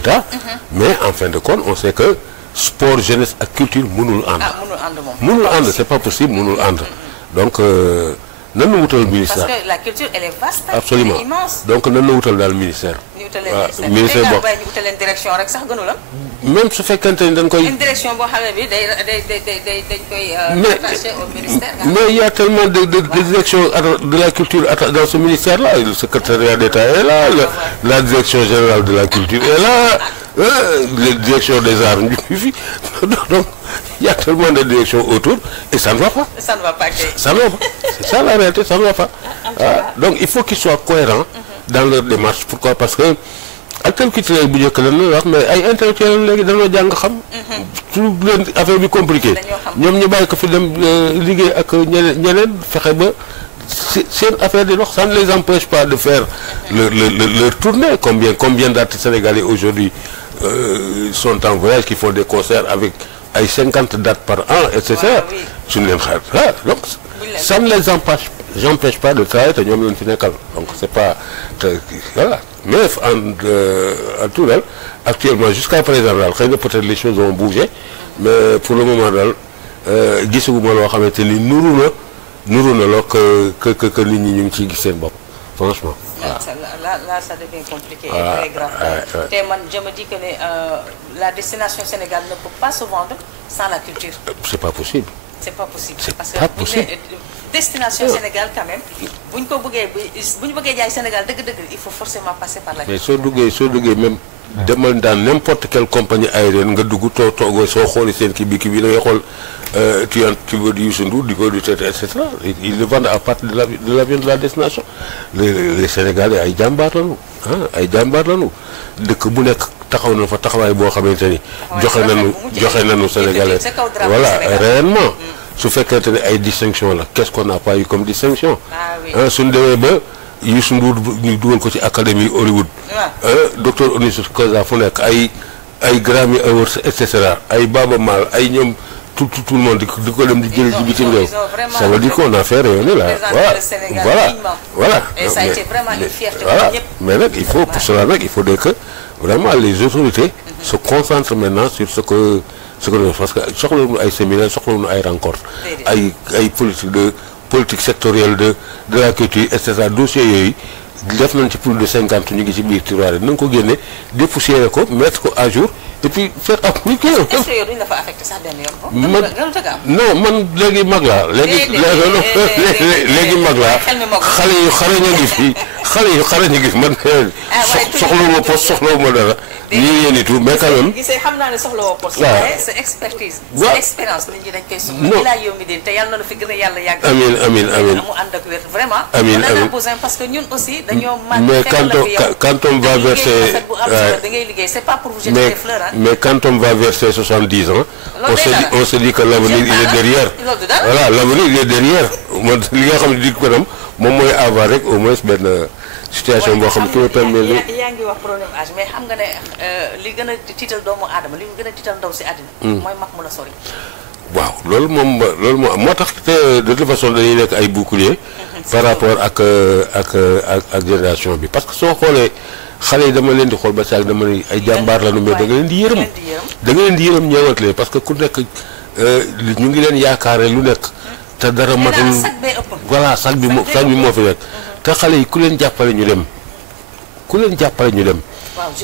d'État. Mais en fin de compte on sait que sport jeunesse ak culture mënul ànd. mënul ànd c'est pas possible mënul ànd. donc nan la wutal ministère. parce que la culture elle est vaste. absolument elle est immense. donc nan la wutal daal ministère. waaw ministère boo ñu wutal leen direction rek sax gënu la. même su fekkente ni dañ koy. une direction boo xam ne bi dañ koy. rattaché au ministère. mais il y a tellement de directions de la culture dans ce ministère là le secrétariat d'État est là la direction générale de la culture est là la direction des arts ñu fi donc il y a tellement de directions autour et ça ne va pas. ça ne va pas kay. ça ne va pas c'est ça la réalité ça ne va pas. donc il faut qu'ils soient cohérents dans leur démarche pourquoi parce que. acteur culturel bu njëkk la wax mais ay intellectuels léegi dañoo jàng xam. tout leen affaire bi compliqué. ñoom ñu bàyyi ko fi dem liggéey ak ñeneen fexe ba seen affaire di dox ça ne les empêche pas de faire leur tournée combien d'artistes sénégalais aujourd'hui sont en voyage qui font des concerts avec ay 50 dates par an et cetera. suñu leen xaar donc ça ne les empêche pas de travailler te ñoom leen fi nekkal donc c'est pas voilà. mais en tout daal actuellement jusqu'à présent daal xëy na peut-être les choses ont bougé mais pour le moment daal gisaguma loo xamante ni nuru na loo que nit ñi ñu ngi ciy gis seen bopp franchement. là ça devient compliqué et très grave. te man je me dis que la destination Sénégal ne peut pas se vendre sans la culture. c'est pas possible. c'est pas possible. c'est parce pas que possible. destination Sénégal quand même bu ñu bëggee jaay Sénégal dëgg-dëgg il faut forcément passer par la culture. mais soo duggee même demal dans n'importe quelle compagnie aérienne nga dugg toogoo soo xooli seen kii bi da ngay xool tu veux di Youssou Ndour di ko du et cetera ils le vendent à partir de l'avion de la destination les Sénégalais ay jàmbaar lañu dëkk bu nekk taxaw na fa taxawaay boo xamante ni joxe nañu Sénégalais voilà réellement su fekkente ne ay distinction la qu'est-ce qu'on n'a pas eu comme distinction suñu demee ba Youssou Ndour ñu dugal ko ci académie Hollywood docteur Onis Koza fu nekk ay Grammy Awards et cetera ay Baba Maal ay ñoom tout le monde di ko dem di jël ci bitim réew ça veut dire qu'on a fait rayonner là voilà et ça a été vraiment une fierté voilà mais nag il faut pour cela nag il faudrait que vraiment les autorités se concentrent maintenant sur ce que parce que soxlawuñu ay séminaires soxlawuñu ay rencontres ay politique sectorielle de la culture et cetera dossiers yooyu def nañ ci plus de 50 ñu ngi ci biir tiroir yi na nga ko génne dépoussiérer ko mettre ko à jour et puis faire appliquer. est-ce que yow duñ la fa affecté sax benn yoon. non man léegi mag laa. léegi mag laa. xale yu xarañ a ngi fi man. soxlawuma poste soxlawuma dara. lii yéen itu mais quand même. gisee xam naa ne soxlawoo poste. waaw sa expertise. sa expérience nit ñi dañ koy soxla. non laa yow mi de te yàlla na fi gën a yàlla yàgg. amiin mu ànd ak wér vraiment. amiin parce que ñun aussi dañoo. mais quand on va verser. da ngay liggéey c'est pas pour vous jeter des fleurs. Mais quand on va verser 70 ans, on se dit que l'avenir il est derrière. Voilà, l'avenir il est derrière. li nga xam ne di ko dem moom mooy avoir rek au moins benn situation boo xam ne ki ma permet. yaa ngi wax problème âge mais xam nga ne li gën a tiital doomu aadama li gën a tiital ndaw si àddina. mooy mag mu la sori. waaw loolu moom moo tax te de toute façon dañuy nekk ay bouclier par rapport ak génération bi parce que soo xoolee. xale yi dama leen di xool ba saag dama ne ay jàmbaar lañu mais da nga leen di yërëm ñëwat leen parce que ku nekk ñu ngi leen yaakaare lu nekk te dara matul voilà sag bi moo fi nekk te xale yi ku leen jàppale ñu dem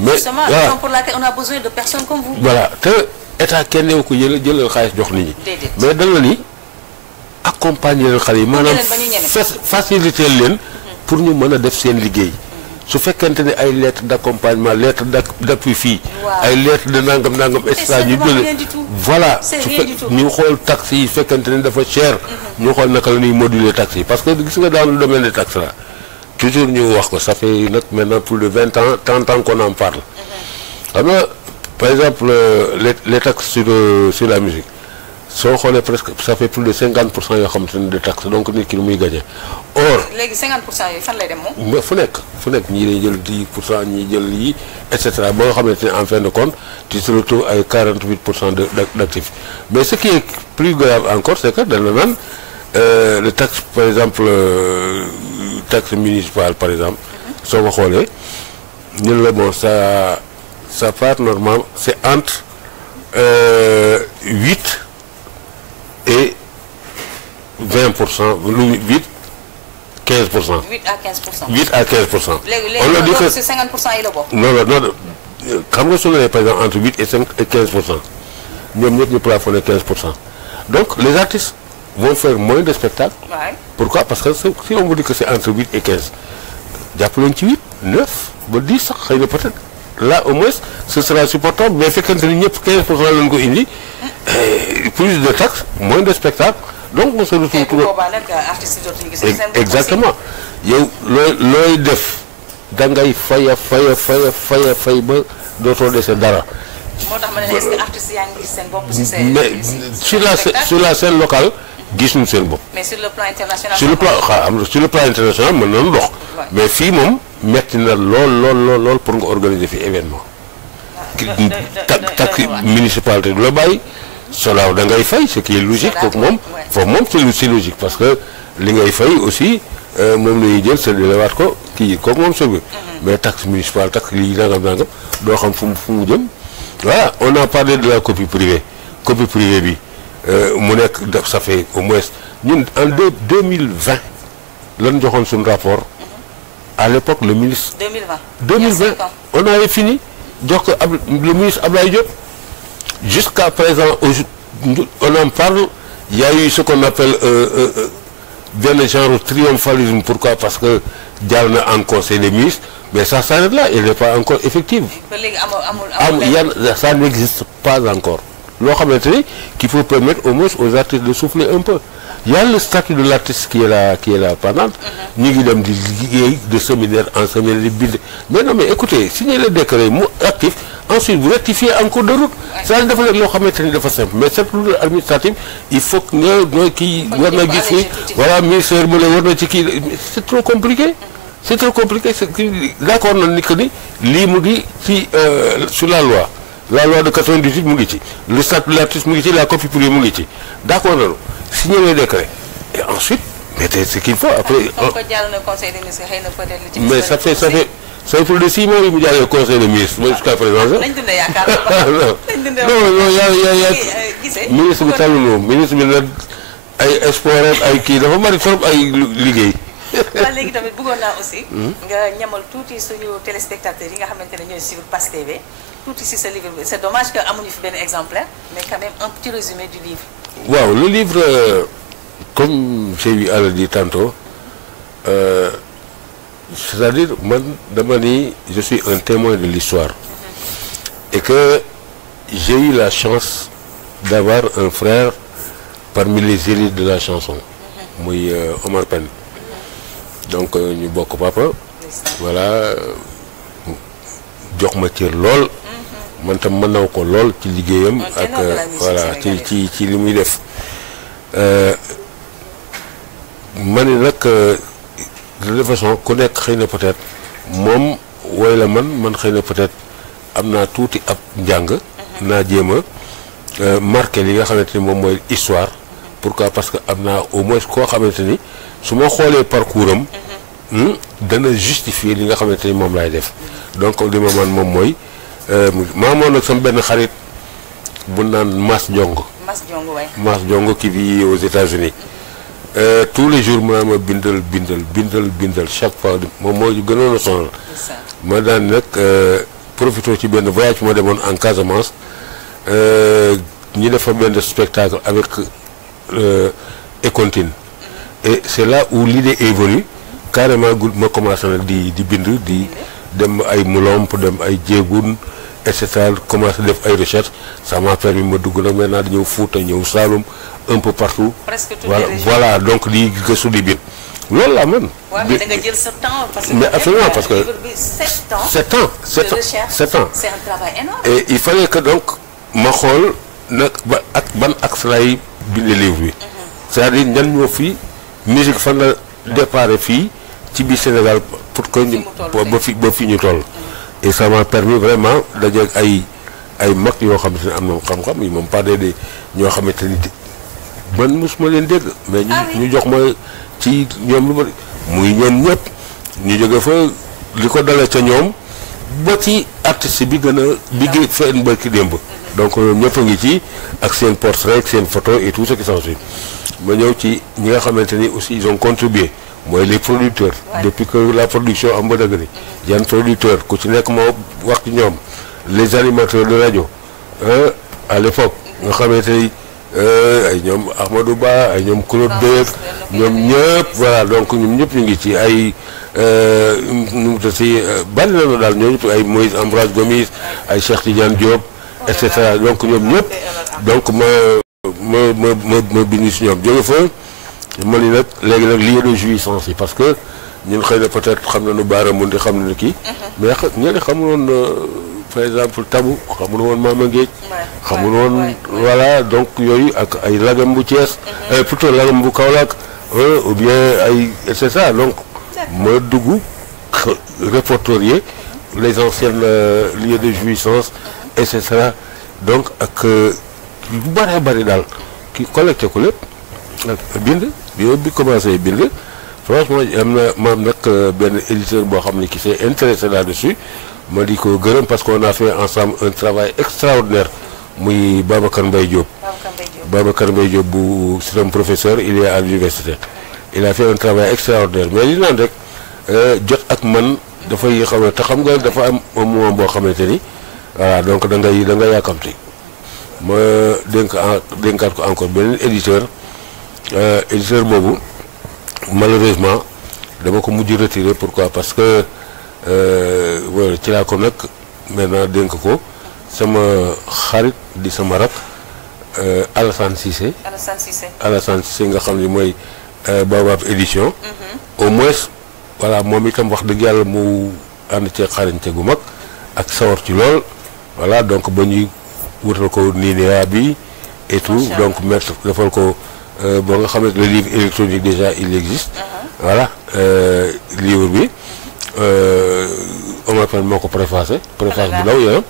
mais justement pour laquelle on a besoin de personnes comme vous. voilà te état kenn newu ko jëlal xaalis jox nit ñi mais dana ni accompagner leen xale yi maanaam faciliter leen pour ñu mën a def seen liggéey su fekkente ne ay lettre d'accompagnement lettre d'appui fii ay lettre de nangam extra ñu jële voilà ñu xool taxes yi fekkente ne dafa cher ñu xool naka la ñuy moduler taxes yi parce que gis nga dans le domaine des taxes là toujours ñu wax ko ça fait nag maintenant plus de 20 ans 30 ans qu'on en parle xam nga par exemple les taxes sur la musique soo xoolee presque ça fait plus de 50% yoo xamante ne de taxes donc nit ki lu muy gagné or. léegi 50% yooyu fan lay dem moom. fu nekk ñii dañuy jël 10% ñii jël yi et cetera ba nga xamante ne en fin de compte tu te retrouves ay 48% d'actifs mais ce qui est plus grave encore c'est que dana naan le taxe par exemple taxe municipale par exemple. soo ko xoolee ñun la bon ça part normalement c'est entre 8 et 20%, 8 15%. 8 à 15%. 8 à 15%. On le dit que c'est 50% et le bon. Non, quand vous avez par exemple entre 8 et 5 et 15%, nous plafonnons 15%. Donc les artistes vont faire moins de spectacles. Ouais. Pourquoi? Parce que si on vous dit que c'est entre 8 et 15, j'appelle 8, 9, 10, peut-être. Là, au moins, ce sera supportable. Mais fait qu'un 15% plus de taxes, moins de spectacles. Donc, on se retrouve tout. Exactement. L'œil def, dangay faya, d'autres de ces dara. Mais sur la scène locale, mais sur le plan international. Sur le plan international, mais fii moom metti na lool pour nga organiser fi événement. taxe municipalité du la bàyyi solaaw da ngay fay ce qui est logique kooku moom foofu moom c'est logique parce que li ngay fay aussi moom la ñuy jël séddalewaat ko kii kooku moom c'est mais taxe municipale taxe lii nangam doo xam fu mu jëm. Voilà, on a parlé de la copie privée bi mu nekk ça fait au moins ñun en 2020 lan joxoon suñu rapport à l'époque le ministre 2020 on avait fini jox ko le ministre Abdoulaye Diop jusqu'à présent on en parle. Il y a eu ce qu'on appelle benn genre triomphalisme. Pourquoi? Parce que jàll na en conseil des ministres mais ça s'arrête là, il n'est pas encore effectif. Ça n'existe pas encore. Loo xamante ni qu'il faut permettre au moins aux artistes de souffler un peu. Il y a le statut de l'artiste qui est là pendant. ñu ngi dem di liggéey de séminaire en séminaire di bind. Mais non mais écoutez signer le décret mu actif ensuite vous rectifiez en cours de route. ça dafa nekk loo xamante ni dafa simple mais cette route administrative il faut que nga kii war na gis ni voilà ministère mu ne war na ci kii c'est trop compliqué. C'est trop compliqué d'accord na ni que ni lii mu ngi ci sur la loi de 98 mu ngi ci le statut de l'artiste mu ngi ci la copie privée mu ngi ci d'accord nañu signer le décret et ensuite mettez ce qu'il faut après. mais ça fait plus de 6 mois yi mu jàllee conseil des ministres jusqu'à présent. non yaa ministre bi tàlluloo ministre bi nag ay espoir ay kii dafa bari trop ay liggéey. waaw léegi tamit bëggoon naa aussi. nga ñamal tuuti suñu téléspectateurs yi nga xamante ne ñooy suivre Pass TV tuuti si sa livre bi c'est dommage que amuñu fi benn exemplaire mais quand même un petit résumé du livre. waaw le livre comme j'ai eu à le dire tantôt c'est-à-dire man dama ni je suis un témoin de l'histoire et que j'ai eu la chance d'avoir un frère parmi les élites de la chanson muy Omar Pène. Donc ñu bokk papa voilà jox ma cër lool man tam mën naw ko lool ci liggéeyam ak voilà ci li muy def ma ni nag de toute façon ku nekk xëy na peut-être moom woy la man xëy na peut-être am naa tuuti ab njàng naa jéem a marqué li nga xamante ni moom mooy histoire. Pourquoi? Parce que am naa au moins koo xamante ni su ma xoolee parcours am dana justifier li nga xamante ni moom laay def donc li ma man moom mooy maa moon nag sama benn xarit bu naan Mass Diongo qui vit aux États-Unis tous les jours ma bindal chaque fois moom moo gënoon a sonal ma daan nag profité ci benn voyage moo demoon en Casamance ñu defa benn spectacle avec Econtine et c'est là où l'idée est venue carrément ma commencé nag di bind di dem ay Moulomp dem ay Diegoune et cetera commencé def ay recherche ça m'a permis ma dugg nag maintenant di ñëw Fouta ñëw Saloum un peu partout. Presque voilà donc di gëstu di bind loolu laa mën. waaw mais da nga jël sa temps parce que. mais absolument parce que 7 ans. 7 ans. C'est un travail énorme. Et il fallait que donc ma xool nag ban axe lay bindee livre bi. c'est-à-dire ñan ñoo fi musique fan la départ fii ci biir Sénégal pour que ñu ba fi ñu toll. et ça m'a permis vraiment dajeeg ay mag yoo xamante ne am na xam-xam yi moom pas de ñoo xamante ni man mosuma leen dégg. mais ñu jox ma ci ñoom lu bari muy ñoom ñëpp ñu jóge fa li ko dalee ca ñoom ba ci artiste bi gën a bi gën feen barki démb. donc ñëpp a ngi ci ak seen portrait ak seen photo et tout ce qui s'ensuit. ma ñëw ci ñi nga xamante ni aussi ils ont contribué mooy les producteurs. depuis que la production am ba dëgg ni yan producteurs ku ci nekk moo wax ci ñoom les animateurs de rajo à l'époque nga xamante ni ay ñoom Ahmadou Ba ay ñoom Claude Beck ñoom ñëpp voilà donc ñoom ñëpp ñu ngi ci ay nu mu tëddee bari nañu daal ñoo ñëpp ay Moïse Ambroise Gomis ay Cheikh Tidiane Diop et cetera donc ñoom ñëpp donc ma bind si ñoom jóge fa ma ni nag léegi nag lieu de jouissance yi parce que ñun xëy na peut-être xam nañu baara mun di xam nañu kii mais ñeneen xamuloon par exemple Tabou xamul woon Mama Géej xamul woon voilà donc yooyu ak ay lagam bu Thiès plutôt lagam bu Kaolack ou bien ay et cetera donc ma dugg répertorier les anciennes lieux de jouissance et cetera donc ak bu bëree bëri daal ki collecté ko lépp bind bi commencé bind franchement am nag benn éditeur boo xam ne qui s'est intéressé là-dessus ma di ko gërëm parce qu'on a fait ensemble un travail extraordinaire muy Babacar Mbaye Diop. Babacar Mbaye Diop bu c'est un professeur il est à l'université il a fait un travail extraordinaire mais li naan rek jot ak man dafay xam ne te xam nga dafa am un moment boo xamante ni voilà donc da nga yàkkamti ma dénkaat ko encore beneen éditeur boobu malheureusement dama ko mujj retiré pourquoi parce que voilà ci laa ko nag maintenant dénk ko sama xarit di sama rak Alassane Cissé nga xam ni mooy Baobab édition au moins voilà moom itam wax dëgg yàlla mu ànd ci xarañte gu mag ak sawar ci lool voilà donc ba ñuy wutal ko NINEA bi et tout donc mettre defal ko ba nga xam ne le livre électronique déjà il existe voilà livre bi Omar Pène moo ko préface bu ndaw yaram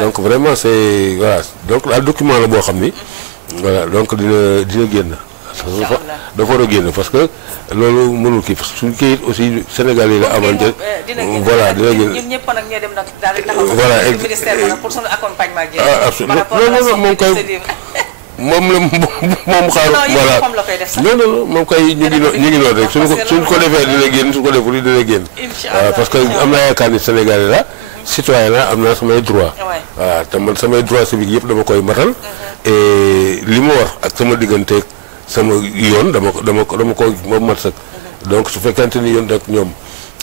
donc vraiment c'est voilà donc daal document la boo xam ni voilà donc dina génn dafa war a génn parce que loolu mënul kii parce que suñu kayit aussi Sénégal yi la amante voilà dina génn ñun ñëpp nag ñoo dem nag daal di taxaw voilà ministère nag pour suñu accompagnement non moom kay moom la moom xaaru voilà non moom kay ñu ngi noonu rek suñu ko defee dina génn suñu ko deful dina génn waaw parce que am naa yaakaar ni Sénégalais la citoyen la am naa samay droit voilà te man samay droit civique yëpp dama koy matal et li ma war ak sama digganteeg sama yoon dama ko moom mat sëkk donc su fekkente ni yoon rek ñoom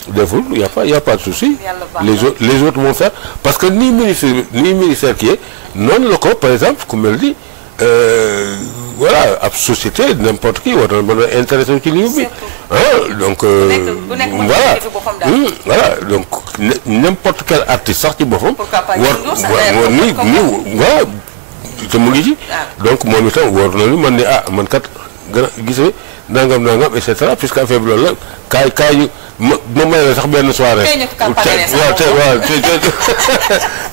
deful y a pas de souci les autres vont faire parce que nii ministère kii noonu la ko par exemple ku mel ni voilà ab société n'importe qui war na mën a intéressé wu ci livre bi donc voilà donc n'importe quel artiste sax ci boppam war nii voilà te mu ngi ci donc moom itam war na ni man ni man kat gën a gisee nangam et cetera puisque affaire bi loolu la kaay yu ma may la sax benn soirée waaw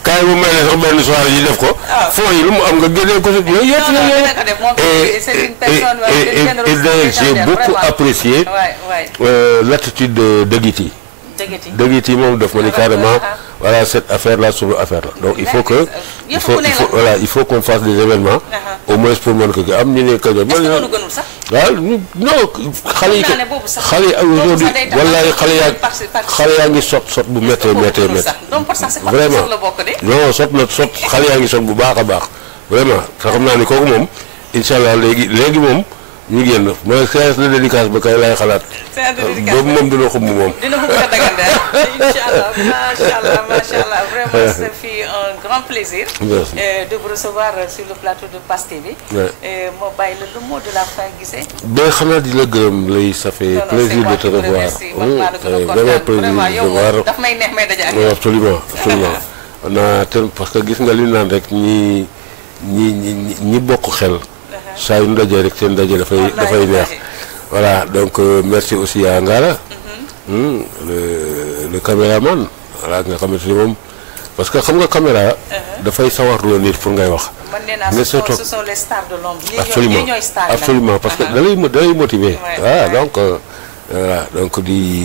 kaay bu may la sax benn soirée yi def ko fonds yi lu mu am nga génnee ko yooyu et d'ailleurs j'ai beaucoup apprécié l'attitude de Guiti Guiti moom def ma ni carrément voilà cette affaire là sur affaire là donc il faut qu'on fasse des événements au moins pour mën ko am ñu ne que waaw non xale yi aujourd'hui wallaay xale yaa ngi sot bu méttee vraiment non sot xale yaa ngi sot bu baax a baax vraiment te xam naa ni kooku moom incha allah léegi moom ñu génn mooy séance de dédicace ba kay lay xalaat boobu moom dina xumb moom dina xumb a dagande macha allah vraiment ça fait un grand plaisir de vous recevoir sur le plateau de Pass TV moo bàyyi la le mot de la fin gisee ba xanaa di la gërëm lay ça fait plaisir de te revoir vraiment plaisir de te revoir daf may neex may daje ak absolument on a parce que gis nga li naan rek ñi bokk xel saa yu ñu dajee rek seen daje dafay neex voilà donc merci aussi à Ngara le caméraman voilà nga xamante ni moom parce que xam nga caméra dafay sawarloo nit pour ngay wax. mais ce sont les stars de l'ombre. absolument parce que da lay motiver. voilà donc di.